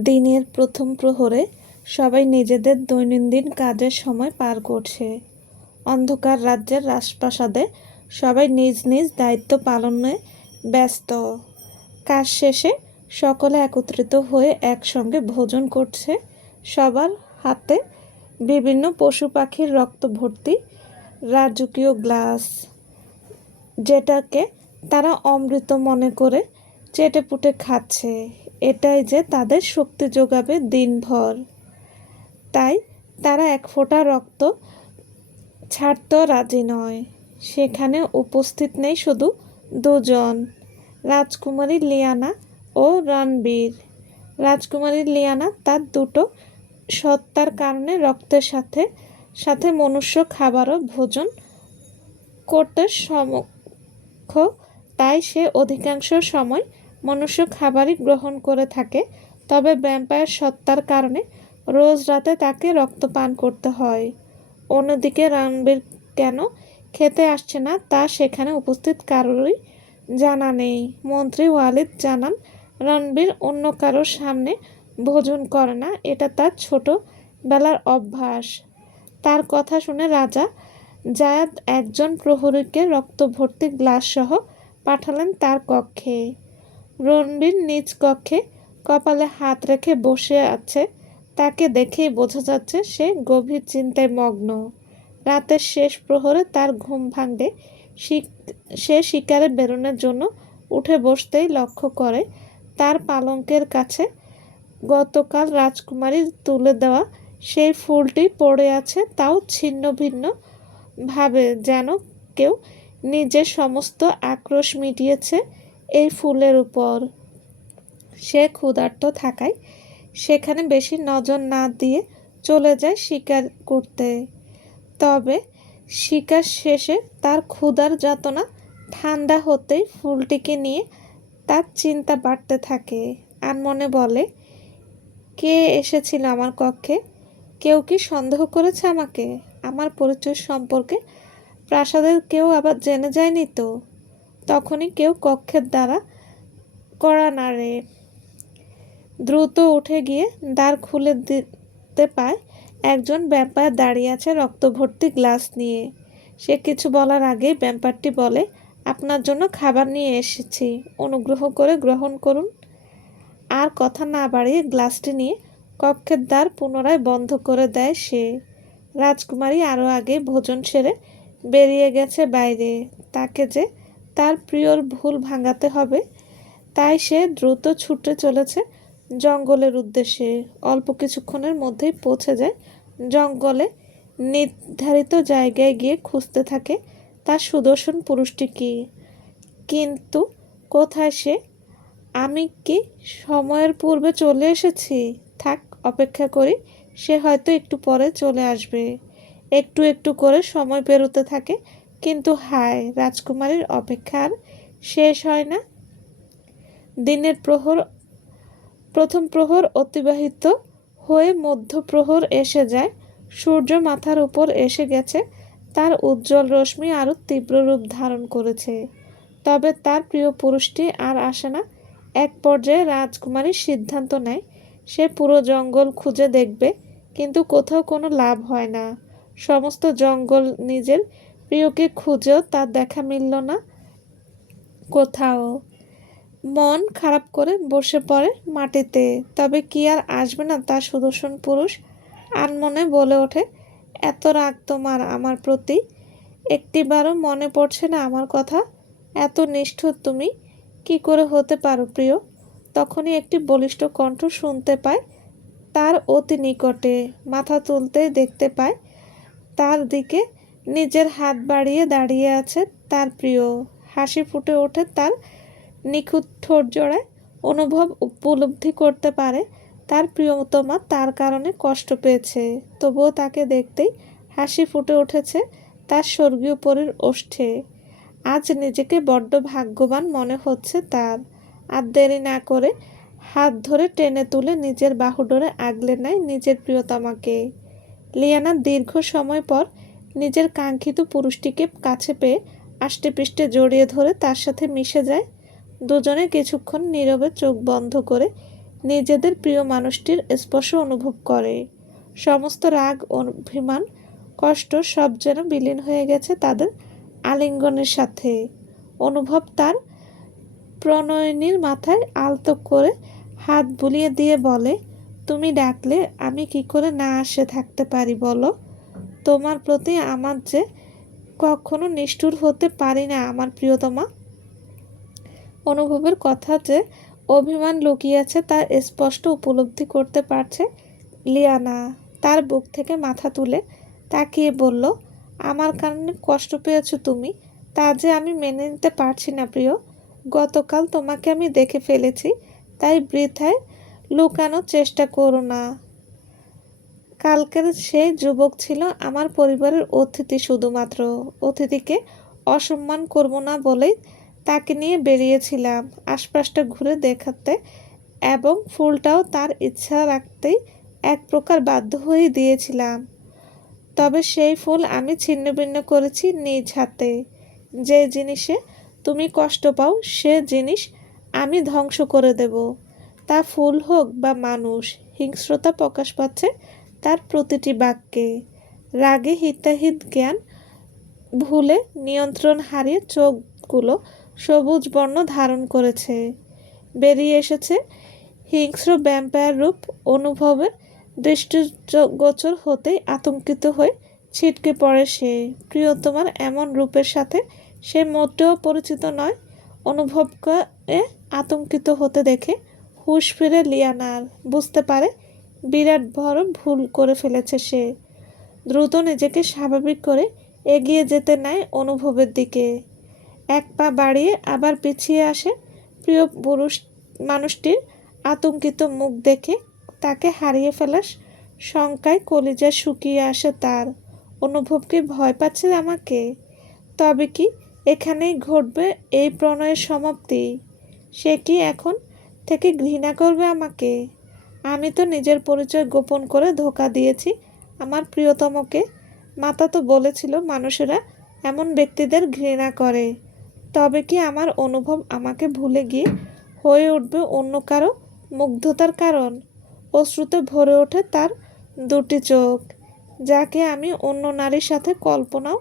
দিনের প্রথম প্রহরে সবাই নিজেদের দৈনন্দিন কাজের সময় পার করছে। অন্ধকার রাজ্যের রাজপ্রাসাদে সবাই নিজ নিজ দায়িত্ব পালনে ব্যস্ত। কাজ শেষে সকলে একত্রিত হয়ে একসঙ্গে ভোজন করছে। সবার হাতে বিভিন্ন পশু পাখির রক্ত ভর্তি রাজকীয় গ্লাস, যেটাকে তারা অমৃত মনে করে চেটেপুটে খাচ্ছে। এটাই যে তাদের শক্তি যোগাবে দিনভর। তাই তারা এক ফোঁটা রক্ত ছাড়তেও রাজি নয়। সেখানে উপস্থিত নেই শুধু দুজন, রাজকুমারী লিয়ানা ও রণবীর। রাজকুমারী লিয়ানা তার দুটো সত্তার কারণে রক্তের সাথে সাথে মনুষ্য খাবারও ভোজন করতে সমক্ষ, তাই সে অধিকাংশ সময় মনুষ্য খাবারই গ্রহণ করে থাকে। তবে ভ্যাম্পায়ার সত্তার কারণে রোজ রাতে তাকে রক্ত পান করতে হয়। অন্যদিকে রণবীর কেন খেতে আসছে না তা সেখানে উপস্থিত কারোরই জানা নেই। মন্ত্রী ওয়ালিদ জানান, রণবীর অন্য কারোর সামনে ভোজন করে না, এটা তার ছোটবেলার অভ্যাস। তার কথা শুনে রাজা জায়াদ একজন প্রহরীকে রক্তভর্তি গ্লাস সহ পাঠালেন তার কক্ষে। রণবীর নিজ কক্ষে কপালে হাত রেখে বসে আছে। তাকে দেখেই বোঝা যাচ্ছে সে গভীর চিন্তায় মগ্ন। রাতের শেষ প্রহরে তার ঘুম ভাঙলে সে শিকারে বেরোনোর জন্য উঠে বসতেই লক্ষ্য করে তার পালঙ্কের কাছে গতকাল রাজকুমারীর তুলে দেওয়া সেই ফুলটি পড়ে আছে, তাও ছিন্ন ভিন্ন ভাবে, যেন কেউ নিজের সমস্ত আক্রোশ মিটিয়েছে এই ফুলের উপর। সে ক্ষুধার্ত থাকায় সেখানে বেশি নজর না দিয়ে চলে যায় শিকার করতে। তবে শিকার শেষে তার ক্ষুধার যাতনা ঠান্ডা হতেই ফুলটিকে নিয়ে তার চিন্তা বাড়তে থাকে। আর মনে বলে, কে এসেছিল আমার কক্ষে? কেউ কি সন্দেহ করেছে আমাকে? আমার পরিচয় সম্পর্কে প্রাসাদের কেউ আবার জেনে যায়নি তো? তখনই কেউ কক্ষের দ্বারা কড়া নাড়ে। দ্রুত উঠে গিয়ে দ্বার খুলে দিতে পায় একজন ভ্যাম্পায়ার দাঁড়িয়ে আছে রক্তভর্তি গ্লাস নিয়ে। সে কিছু বলার আগেই ভ্যাম্পায়ারটি বলে, আপনার জন্য খাবার নিয়ে এসেছি, অনুগ্রহ করে গ্রহণ করুন। আর কথা না বাড়িয়ে গ্লাসটি নিয়ে কক্ষের দ্বার পুনরায় বন্ধ করে দেয় সে। রাজকুমারী আরও আগে ভোজন সেরে বেরিয়ে গেছে বাইরে। তাকে যে তার প্রিয়র ভুল ভাঙাতে হবে, তাই সে দ্রুত ছুটে চলেছে জঙ্গলের উদ্দেশ্যে। অল্প কিছুক্ষণের মধ্যেই পৌঁছে যায় জঙ্গলে। নির্ধারিত জায়গায় গিয়ে খুঁজতে থাকে তার সুদর্শন পুরুষটি কি, কিন্তু কোথায় সে? আমি কি সময়ের পূর্বে চলে এসেছি? থাক, অপেক্ষা করি, সে হয়তো একটু পরে চলে আসবে। একটু একটু করে সময় পেরোতে থাকে, কিন্তু হায়, রাজকুমারীর অপেক্ষা আর শেষ হয় না। দিনের প্রথম প্রহর অতিবাহিত হয়ে মধ্যপ্রহর এসে যায়। সূর্য মাথার উপর এসে গেছে, তার উজ্জ্বল রশ্মি আরও তীব্র রূপ ধারণ করেছে। তবে তার প্রিয় পুরুষটি আর আসে না। এক পর্যায়ে রাজকুমারী সিদ্ধান্ত নেয় সে পুরো জঙ্গল খুঁজে দেখবে, কিন্তু কোথাও কোনো লাভ হয় না। সমস্ত জঙ্গল নিজের প্রিয়কে খুঁজেও তার দেখা মিলল না কোথাও। মন খারাপ করে বসে পড়ে মাটিতে। তবে কি আর আসবে না তার সুদর্শন পুরুষ? আনমনে বলে ওঠে, এত রাগ তোমার আমার প্রতি? একটিবারও মনে পড়ছে না আমার কথা? এত নিষ্ঠুর তুমি কি করে হতে পারো প্রিয়? তখনই একটি বলিষ্ঠ কণ্ঠ শুনতে পায় তার অতি নিকটে। মাথা তুলতেই দেখতে পায় তার দিকে নিজের হাত বাড়িয়ে দাঁড়িয়ে আছে তার প্রিয়। হাসি ফুটে ওঠে তার নিখুঁত ঠোঁট জোড়ায়। উপলব্ধি করতে পারে তার প্রিয়তমা তার কারণে কষ্ট পেয়েছে, তবুও তাকে দেখতেই হাসি ফুটে উঠেছে তার স্বর্গীয় পরীর ওষ্ঠে। আজ নিজেকে বড্ড ভাগ্যবান মনে হচ্ছে তার। আর দেরি না করে হাত ধরে টেনে তুলে নিজের বাহুডোরে আগলে নেয় নিজের প্রিয়তমাকে। লিয়ানা দীর্ঘ সময় পর নিজের কাঙ্ক্ষিত পুরুষটিকে কাছে পেয়ে আষ্টেপৃষ্ঠে জড়িয়ে ধরে তার সাথে মিশে যায়। দুজনে কিছুক্ষণ নীরবে চোখ বন্ধ করে নিজেদের প্রিয় মানুষটির স্পর্শ অনুভব করে। সমস্ত রাগ, অভিমান, কষ্ট সব যেন বিলীন হয়ে গেছে তাদের আলিঙ্গনের সাথে। অনুভব তার প্রণয়িনীর মাথায় আলতো করে হাত বুলিয়ে দিয়ে বলে, তুমি ডাকলে আমি কি করে না আসে থাকতে পারি বলো? তোমার প্রতি আমার যে কখনো নিষ্ঠুর হতে পারি না আমার প্রিয়তমা। অনুভবের কথা যে অভিমান লুকিয়েছে তা স্পষ্ট উপলব্ধি করতে পারছে লিয়ানা। তার বুক থেকে মাথা তুলে তাকিয়ে বলল, আমার কারণে কষ্ট পেয়েছো তুমি, তা যে আমি মেনে নিতে পারছি না প্রিয়। গতকাল তোমাকে আমি দেখে ফেলেছি, তাই বৃথায় লুকানোর চেষ্টা করো না। কালকের সেই যুবক ছিল আমার পরিবারের অতিথি, শুধুমাত্র অতিথিকে অসম্মান করব না বলেই তাকে নিয়ে বেরিয়েছিলাম আশপাশটা ঘুরে দেখাতে, এবং ফুলটাও তার ইচ্ছা রাখতেই এক প্রকার বাধ্য হয়ে দিয়েছিলাম। তবে সেই ফুল আমি ছিন্নভিন্ন করেছি নিজ হাতে। যে জিনিসে তুমি কষ্ট পাও সে জিনিস আমি ধ্বংস করে দেব, তা ফুল হোক বা মানুষ। হিংস্রতা প্রকাশ পাচ্ছে তার প্রতিটি বাক্যে। রাগে হিতাহিত জ্ঞান ভুলে নিয়ন্ত্রণ হারিয়ে চোখগুলো সবুজ বর্ণ ধারণ করেছে। বেরিয়ে এসেছে হিংস্র ভ্যাম্পায়ার রূপ। অনুভবের দৃষ্টিগোচর হতেই আতঙ্কিত হয়ে ছিটকে পড়ে সে। প্রিয়তমার এমন রূপের সাথে সে মোটেও পরিচিত নয়। অনুভবকে আতঙ্কিত হতে দেখে হুঁশ ফিরে লিয়ানার। বুঝতে পারে বিরাট বড় ভুল করে ফেলেছে সে। দ্রুত নিজেকে স্বাভাবিক করে এগিয়ে যেতে নেয় অনুভবের দিকে। এক পা বাড়িয়ে আবার পিছিয়ে আসে। প্রিয় পুরুষ মানুষটির আতঙ্কিত মুখ দেখে তাকে হারিয়ে ফেলার শঙ্কায় কলিজা শুকিয়ে আসে তার। অনুভব কি ভয় পাচ্ছে আমাকে? তবে কি এখানেই ঘটবে এই প্রণয়ের সমাপ্তি? সে কি এখন থেকে ঘৃণা করবে আমাকে? আমি তো নিজের পরিচয় গোপন করে ধোঁকা দিয়েছি আমার প্রিয়তমকে। মাতা তো বলেছিল মানুষেরা এমন ব্যক্তিদের ঘৃণা করে। তবে কি আমার অনুভব আমাকে ভুলে গিয়ে হয়ে উঠবে অন্য কারো মুগ্ধতার কারণ? অশ্রুতে ভরে ওঠে তার দুটি চোখ। যাকে আমি অন্য নারীর সাথে কল্পনাও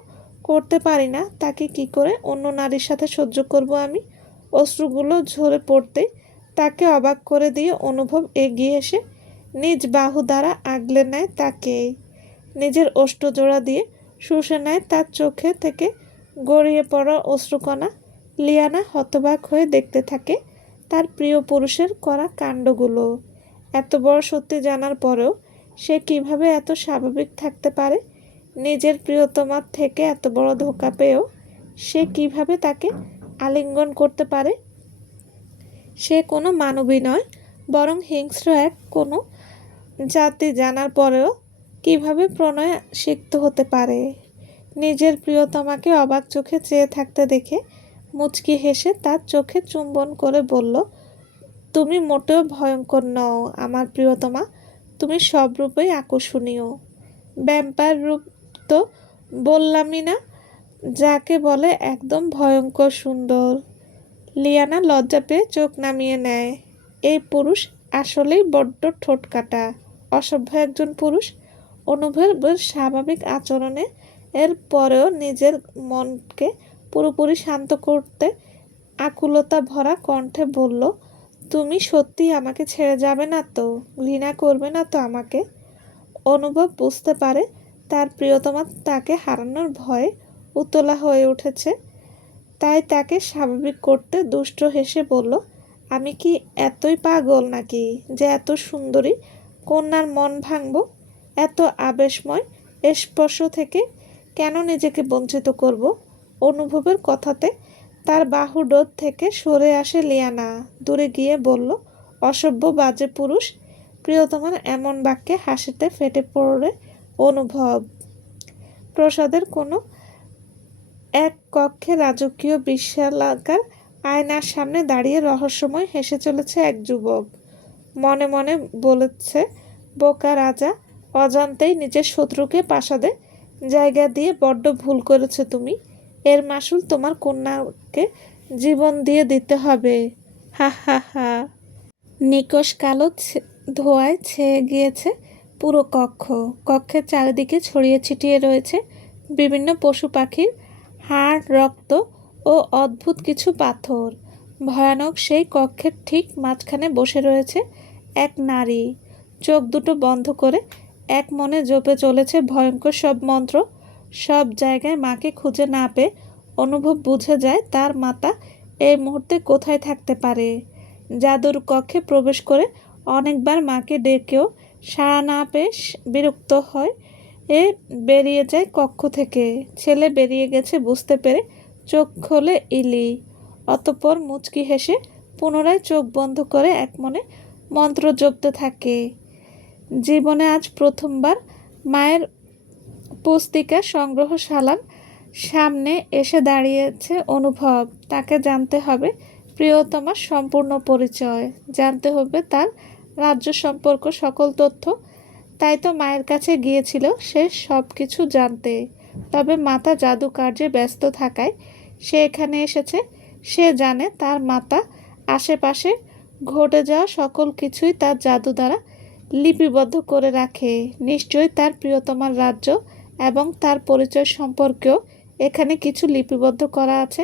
করতে পারি না, তাকে কি করে অন্য নারীর সাথে সহ্য করব আমি? অশ্রুগুলো ঝরে পড়তে তাকে অবাক করে দিয়ে অনুভব এগিয়ে এসে নিজ বাহু দ্বারা আগলে নেয় তাকে। নিজের ওষ্ঠজোড়া দিয়ে শুষে নেয় তার চোখে থেকে গড়িয়ে পড়া অশ্রুকণা। লিয়ানা হতবাক হয়ে দেখতে থাকে তার প্রিয় পুরুষের করা কাণ্ডগুলো। এত বড় সত্যি জানার পরেও সে কিভাবে এত স্বাভাবিক থাকতে পারে? নিজের প্রিয়তমার থেকে এত বড় ধোঁকা পেয়েও সে কিভাবে তাকে আলিঙ্গন করতে পারে? সে কোনো মানবী নয়, বরং হিংস্র এক কোনো জাতি জানার পরেও কিভাবে প্রণয়ে সিক্ত হতে পারে? নিজের প্রিয়তমাকে অবাক চোখে চেয়ে থাকতে দেখে মুচকি হেসে তার চোখে চুম্বন করে বলল, তুমি মোটেও ভয়ঙ্কর নও আমার প্রিয়তমা, তুমি সব রূপেই আকর্ষণীয়। ভ্যাম্পায়ার রূপ তো বললামই না, যাকে বলে একদম ভয়ঙ্কর সুন্দর। লিয়ানা লজ্জা পেয়ে চোখ নামিয়ে নেয়। এই পুরুষ আসলেই বড্ড ঠোঁটকাটা, অসভ্য একজন পুরুষ। অনুভবের স্বাভাবিক আচরণে এর পরেও নিজের মনকে পুরোপুরি শান্ত করতে আকুলতা ভরা কণ্ঠে বলল, তুমি সত্যি আমাকে ছেড়ে যাবে না তো? ঘৃণা করবে না তো আমাকে? অনুভব বুঝতে পারে তার প্রিয়তমা তাকে হারানোর ভয়ে উতলা হয়ে উঠেছে। তাই তাকে স্বাভাবিক করতে দুষ্ট হেসে বলল, আমি কি এতই পাগল নাকি যে এত সুন্দরী কন্যার মন ভাঙব? এত আবেশময় স্পর্শ থেকে কেন নিজেকে বঞ্চিত করব? অনুভবের কথাতে তার বাহুডোর থেকে সরে আসে লিয়ানা। দূরে গিয়ে বলল, অসভ্য বাজে পুরুষ। প্রিয়তমার এমন বাক্যে হাসিতে ফেটে পড়ে অনুভব। প্রসাদের কোনো এক কক্ষে রাজকীয় বিশালাকার আয়নার সামনে দাঁড়িয়ে রহস্যময় হেসে চলেছে এক যুবক। মনে মনে বলেছে, বোকা রাজা, অজান্তেই নিজের শত্রুকে প্রাসাদে জায়গা দিয়ে বড্ড ভুল করেছে তুমি। এর মাসুল তোমার কন্যাকে জীবন দিয়ে দিতে হবে। হা হা হা। নিকষ কালো ধোঁয়ায় ছেয়ে গিয়েছে পুরো কক্ষ। কক্ষের চারিদিকে ছড়িয়ে ছিটিয়ে রয়েছে বিভিন্ন পশু পাখির হাড়, রক্ত ও অদ্ভুত কিছু পাথর। ভয়ানক সেই কক্ষের ঠিক মাঝখানে বসে রয়েছে এক নারী। চোখ দুটো বন্ধ করে এক মনে জপে চলেছে ভয়ঙ্কর সব মন্ত্র। সব জায়গায় মাকে খুঁজে না পেয়ে অনুভব বুঝে যায় তার মাতা এই মুহূর্তে কোথায় থাকতে পারে। জাদুর কক্ষে প্রবেশ করে অনেকবার মাকে ডেকেও সাড়া না পেয়ে বিরক্ত হয় এ বেরিয়ে যায় কক্ষ থেকে। ছেলে বেরিয়ে গেছে বুঝতে পেরে চোখ খোলে ইলি। অতঃপর মুচকি হেসে পুনরায় চোখ বন্ধ করে এক মনে মন্ত্র জপতে থাকে। জীবনে আজ প্রথমবার মায়ের পুস্তিকা সংগ্রহশালার সামনে এসে দাঁড়িয়েছে অনুভব। তাকে জানতে হবে প্রিয়তমার সম্পূর্ণ পরিচয়, জানতে হবে তার রাজ্য সম্পর্ক সকল তথ্য। তাই তো মায়ের কাছে গিয়েছিল সে সব কিছু জানতে। তবে মাতা জাদু কার্যে ব্যস্ত থাকায় সে এখানে এসেছে। সে জানে তার মাতা আশেপাশে ঘটে যাওয়া সকল কিছুই তার জাদু দ্বারা লিপিবদ্ধ করে রাখে। নিশ্চয়ই তার প্রিয়তমার রাজ্য এবং তার পরিচয় সম্পর্কেও এখানে কিছু লিপিবদ্ধ করা আছে।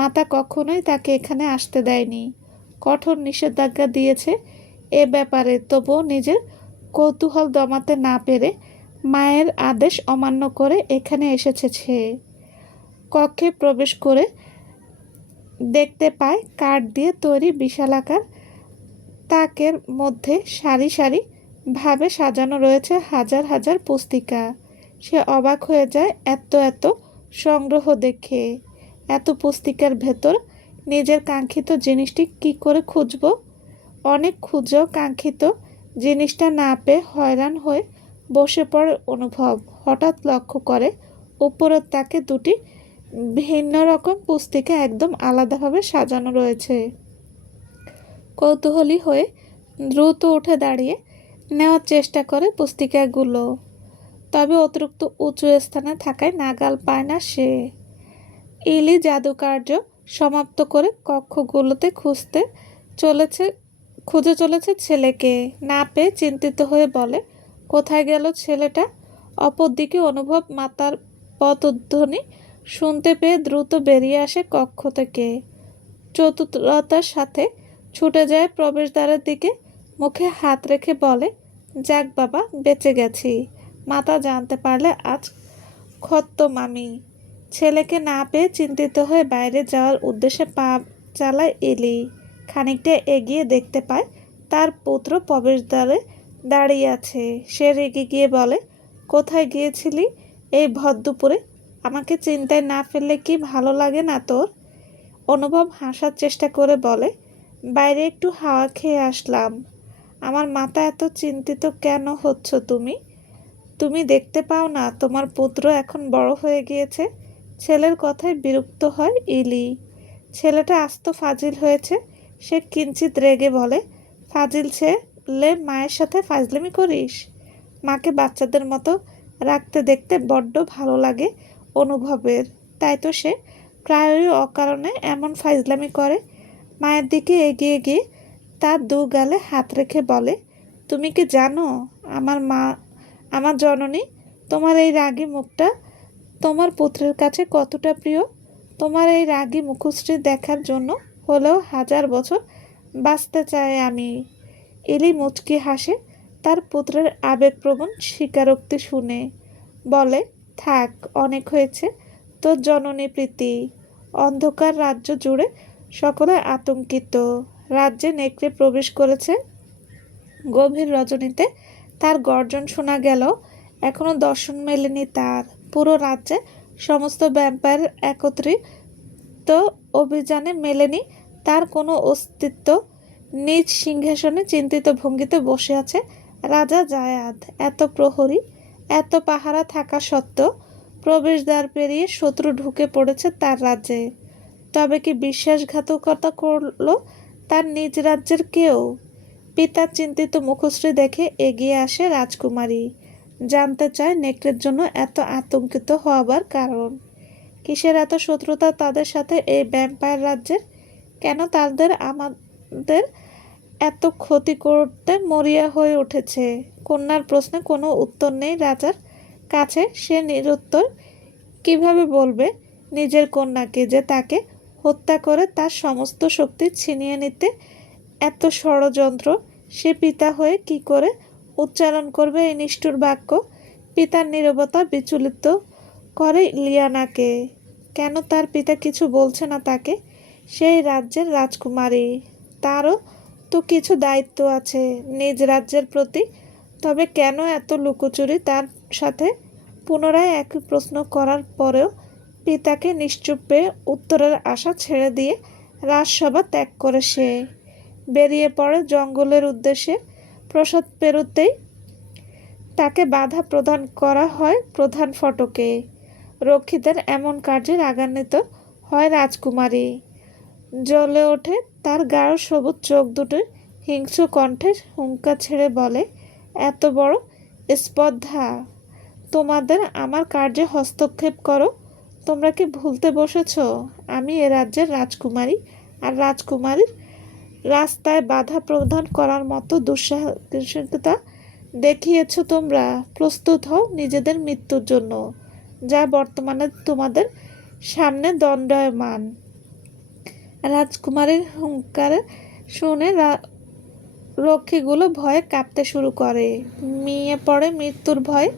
মাতা কখনোই তাকে এখানে আসতে দেয়নি, কঠোর নিষেধাজ্ঞা দিয়েছে এ ব্যাপারে। তবুও নিজের কৌতূহল দমাতে না পেরে মায়ের আদেশ অমান্য করে এখানে এসেছে সে। কক্ষে প্রবেশ করে দেখতে পায় কাঠ দিয়ে তৈরি বিশালাকার তাকের মধ্যে সারি সারি ভাবে সাজানো রয়েছে হাজার হাজার পুস্তিকা। সে অবাক হয়ে যায় এত এত সংগ্রহ দেখে। এত পুস্তিকার ভেতর নিজের কাঙ্ক্ষিত জিনিসটি কি করে খুঁজব? অনেক খুঁজেও কাঙ্ক্ষিত জিনিসটা না পেয়ে হয়রান হয়ে বসে পড়ে অনুভব। হঠাৎ লক্ষ্য করে উপরের তাকে দুটি ভিন্ন রকম পুস্তিকা একদম আলাদাভাবে সাজানো রয়েছে। কৌতূহলী হয়ে দ্রুত উঠে দাঁড়িয়ে নেওয়ার চেষ্টা করে পুস্তিকাগুলো। তবে অতিরিক্ত উঁচু স্থানে থাকায় নাগাল পায় না সে। ইলি জাদুকার্য সমাপ্ত করে কক্ষগুলোতে খুঁজে চলেছে ছেলেকে। না পেয়ে চিন্তিত হয়ে বলে, কোথায় গেল ছেলেটা? অপরদিকে অনুভব মাতার পদধ্বনি শুনতে পেয়ে দ্রুত বেরিয়ে আসে কক্ষ থেকে। চতুরতার সাথে ছুটে যায় প্রবেশদ্বারের দিকে। মুখে হাত রেখে বলে, যাক বাবা, বেঁচে গেছি। মাতা জানতে পারলে আজ খত্তম আমি। ছেলেকে না পেয়ে চিন্তিত হয়ে বাইরে যাওয়ার উদ্দেশ্যে পা চালায় এলি। খানিকটা এগিয়ে দেখতে পায় তার পুত্র প্রবেশদ্বারে দাঁড়িয়ে আছে। সে রেগে গিয়ে বলে, কোথায় গিয়েছিলি এই ভরদুপুরে? আমাকে চিন্তায় না ফেললে কি ভালো লাগে না তোর? অনুভব হাসার চেষ্টা করে বলে, বাইরে একটু হাওয়া খেয়ে আসলাম। আমার মাথা এত চিন্তিত কেন হচ্ছ তুমি? তুমি দেখতে পাও না তোমার পুত্র এখন বড় হয়ে গিয়েছে? ছেলের কথায় বিরক্ত হয় ইলি। ছেলেটা আস্ত ফাজিল হয়েছে। সে কিঞ্চিত রেগে বলে, ফাজিল ছেলে মায়ের সাথে ফাজলামি করিস? মাকে বাচ্চাদের মতো রাখতে দেখতে বড্ড ভালো লাগে অনুভবের। তাই তো সে প্রায়ই অকারণে এমন ফাজলামি করে। মায়ের দিকে এগিয়ে গিয়ে তার দু গালে হাত রেখে বলে, তুমি কি জানো আমার জননী, তোমার এই রাগী মুখটা তোমার পুত্রের কাছে কতটা প্রিয়? তোমার এই রাগী মুখশ্রী দেখার জন্য হলেও 1000 বছর বাঁচতে চাই আমি। ইলি মুচকি হাসে তার পুত্রের আবেগপ্রবণ স্বীকারোক্তি শুনে। বলে, থাক, অনেক হয়েছে তোর জননী প্রীতি। অন্ধকার রাজ্য জুড়ে সকলে আতঙ্কিত। রাজ্যে নেকড়ে প্রবেশ করেছে। গভীর রজনীতে তার গর্জন শোনা গেল, এখনো দর্শন মেলেনি তার। পুরো রাজ্যে সমস্ত ভ্যাম্পায়ার একত্রিত অভিযানে মেলেনি তার কোনো অস্তিত্ব। নিজ সিংহাসনে চিন্তিত ভঙ্গিতে বসে আছে রাজা জায়াদ। এত প্রহরী, এত পাহারা থাকা সত্ত্বেও প্রবেশদ্বার পেরিয়ে শত্রু ঢুকে পড়েছে তার রাজ্যে। তবে কি বিশ্বাসঘাতকতা করলো তার নিজ রাজ্যের কেউ? পিতার চিন্তিত মুখশ্রী দেখে এগিয়ে আসে রাজকুমারী। জানতে চায় নেকড়ের জন্য এত আতঙ্কিত হওয়ার কারণ। কিসের এত শত্রুতা তাদের সাথে এই ভ্যাম্পায়ার রাজ্যের? কেন তাদের আমাদের এত ক্ষতি করতে মরিয়া হয়ে উঠেছে। কন্যার প্রশ্নে কোনো উত্তর নেই রাজার কাছে। সে নিরুত্তর। কিভাবে বলবে নিজের কন্যাকে যে তাকে হত্যা করে তার সমস্ত শক্তি ছিনিয়ে নিতে এত ষড়যন্ত্র? সে পিতা হয়ে কি করে উচ্চারণ করবে এই নিষ্ঠুর বাক্য? পিতার নীরবতা বিচলিত করে লিয়ানাকে। কেন তার পিতা কিছু বলছে না তাকে? সেই রাজ্যের রাজকুমারী, তারও তো কিছু দায়িত্ব আছে নিজ রাজ্যের প্রতি। তবে কেন এত লুকোচুরি তার সাথে? পুনরায় একই প্রশ্ন করার পরেও পিতাকে নিশ্চুপ পেয়ে উত্তরের আশা ছেড়ে দিয়ে রাজসভা ত্যাগ করে সে বেরিয়ে পড়ে জঙ্গলের উদ্দেশ্যে। প্রসাদ পেরোতেই তাকে বাধা প্রদান করা হয় প্রধান ফটকে। রক্ষীদের এমন কার্যে রাগান্বিত হয় রাজকুমারী। জ্বলে ওঠে তার গাঢ় সবুজ চোখ দুটো, হিংস্র কণ্ঠে হুঙ্কার ছেড়ে বলে, এত বড় স্পর্ধা তোমাদের আমার কার্যে হস্তক্ষেপ করো? তোমরা কি ভুলতে বসেছ আমি এ রাজ্যের রাজকুমারী? আর রাজকুমারীর রাস্তায় বাধা প্রদান করার মতো দুঃসাহসিকতা দেখিয়েছ তোমরা? প্রস্তুত হও নিজেদের মৃত্যুর জন্য, যা বর্তমানে তোমাদের সামনে দণ্ডায়মান। রাজকুমারীর হুঙ্কার শুনে রক্ষীগুলো ভয়ে কাঁপতে শুরু করে। মিয়ে পড়ে মৃত্যুর ভয়ে।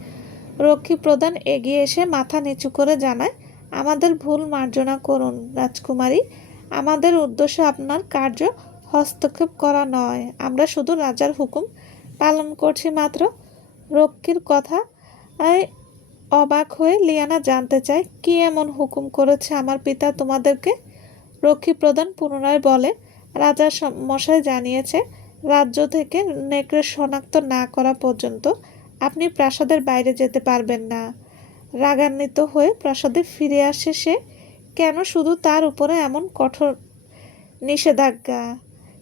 রক্ষী প্রধান এগিয়ে এসে মাথা নিচু করে জানায়, আমাদের ভুল মার্জনা করুন রাজকুমারী। আমাদের উদ্দেশ্য আপনার কার্য হস্তক্ষেপ করা নয়। আমরা শুধু রাজার হুকুম পালন করছি মাত্র। রক্ষীর কথা অবাক হয়ে লিয়ানা জানতে চায়, কি এমন হুকুম করেছে আমার পিতা তোমাদেরকে? রক্ষী প্রধান পুনরায় বলে, রাজা মশাই জানিয়েছে রাজ্য থেকে নেকড়ে শনাক্ত না করা পর্যন্ত আপনি প্রাসাদের বাইরে যেতে পারবেন না। রাগান্বিত হয়ে প্রাসাদে ফিরে আসে সে। কেন শুধু তার উপরে এমন কঠোর নিষেধাজ্ঞা?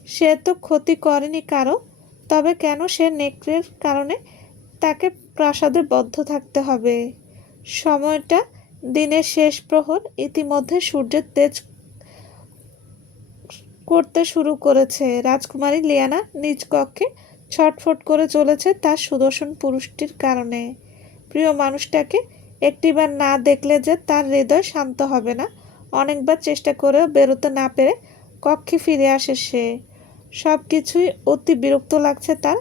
সে তো ক্ষতি করেনি কারো। তবে কেন সে নেকড়ের কারণে তাকে প্রাসাদে বদ্ধ থাকতে হবে? সময়টা দিনের শেষ প্রহর। ইতিমধ্যে সূর্যের তেজ করতে শুরু করেছে। রাজকুমারী লিয়ানা নিজ কক্ষে ছটফট করে চলেছে তার সুদর্শন পুরুষটির কারণে। প্রিয় মানুষটাকে একটিবার না দেখলে যে তার হৃদয় শান্ত হবে না। অনেকবার চেষ্টা করেও বেরোতে না পেরে কক্ষে ফিরে আসে সে। সব কিছুই অতি বিরক্ত লাগছে তার।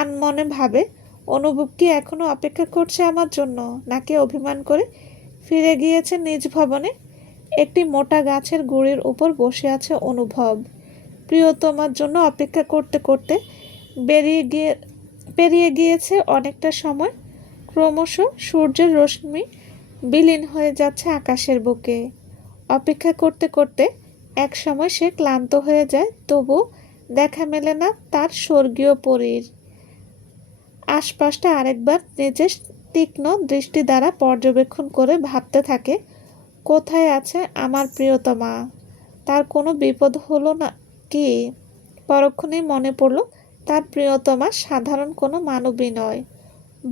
আনমনে ভাবে, অনুভব কি এখনো অপেক্ষা করছে আমার জন্য, নাকি অভিমান করে ফিরে গিয়েছে নিজ ভবনে? একটি মোটা গাছের গুঁড়ির উপর বসে আছে অনুভব। প্রিয়তমার জন্য অপেক্ষা করতে করতে পেরিয়ে গিয়েছে অনেকটা সময়। ক্রমশ সূর্যের রশ্মি বিলীন হয়ে যাচ্ছে আকাশের বুকে। অপেক্ষা করতে করতে এক সময় সে ক্লান্ত হয়ে যায়। তবু দেখা মেলে না তার স্বর্গীয় পরীর। আশপাশটা আরেকবার নিজের তীক্ষ্ণ দৃষ্টি দ্বারা পর্যবেক্ষণ করে ভাবতে থাকে, কোথায় আছে আমার প্রিয়তমা? তার কোনো বিপদ হলো না কি? পরক্ষণেই মনে পড়ল তার প্রিয়তমা সাধারণ কোনো মানবী নয়,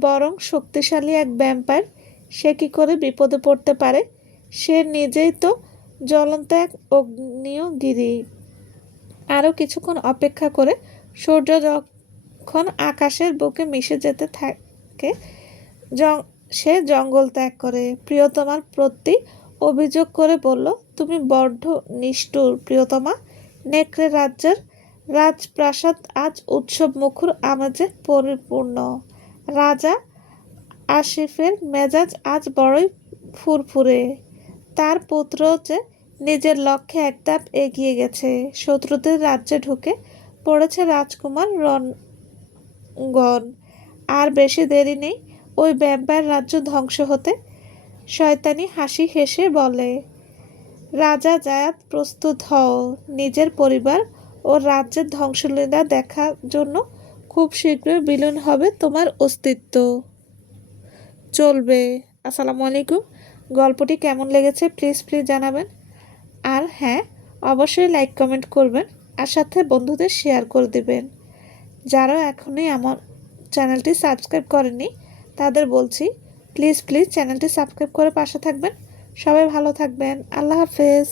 বরং শক্তিশালী এক ভ্যাম্পায়ার। সে কি করে বিপদে পড়তে পারে? সে নিজেই তো জ্বলন্ত এক অগ্নিয়গিরি। আরও কিছুক্ষণ অপেক্ষা করে সূর্য যখন আকাশের বুকে মিশে যেতে থাকে সে জঙ্গল ত্যাগ করে প্রিয়তমার প্রতি অভিযোগ করে বলল, তুমি বড্ড নিষ্ঠুর প্রিয়তমা। নেকড়ে রাজ্যের রাজপ্রাসাদ আজ উৎসব মুখর আমেজে পরিপূর্ণ। রাজা আসিফের মেজাজ আজ বড়ই ফুরফুরে। তার পুত্র যে নিজের লক্ষ্যে এক ধাপ এগিয়ে গেছে। শত্রুদের রাজ্যে ঢুকে পড়েছে রাজকুমার রণগণ। আর বেশি দেরি নেই ওই ভ্যাম্পায়ার রাজ্য ধ্বংস হতে। শয়তানি হাসি হেসে বলে, রাজা জায়াত প্রস্তুত হও। নিজের পরিবার ও রাজ্যের ধ্বংসলীলা দেখার জন্য খুব শীঘ্রই বিলীন হবে তোমার অস্তিত্ব। চলবে। আসসালামু আলাইকুম। গল্পটি কেমন লেগেছে প্লিজ জানাবেন। আর হ্যাঁ, অবশ্যই লাইক কমেন্ট করবেন আর সাথে বন্ধুদের শেয়ার করে দেবেন। যারা এখনই আমার চ্যানেলটি সাবস্ক্রাইব করেনি তাদের বলছি, প্লিজ চ্যানেলটি সাবস্ক্রাইব করে পাশে থাকবেন। সবাই ভালো থাকবেন। আল্লাহ হাফেজ।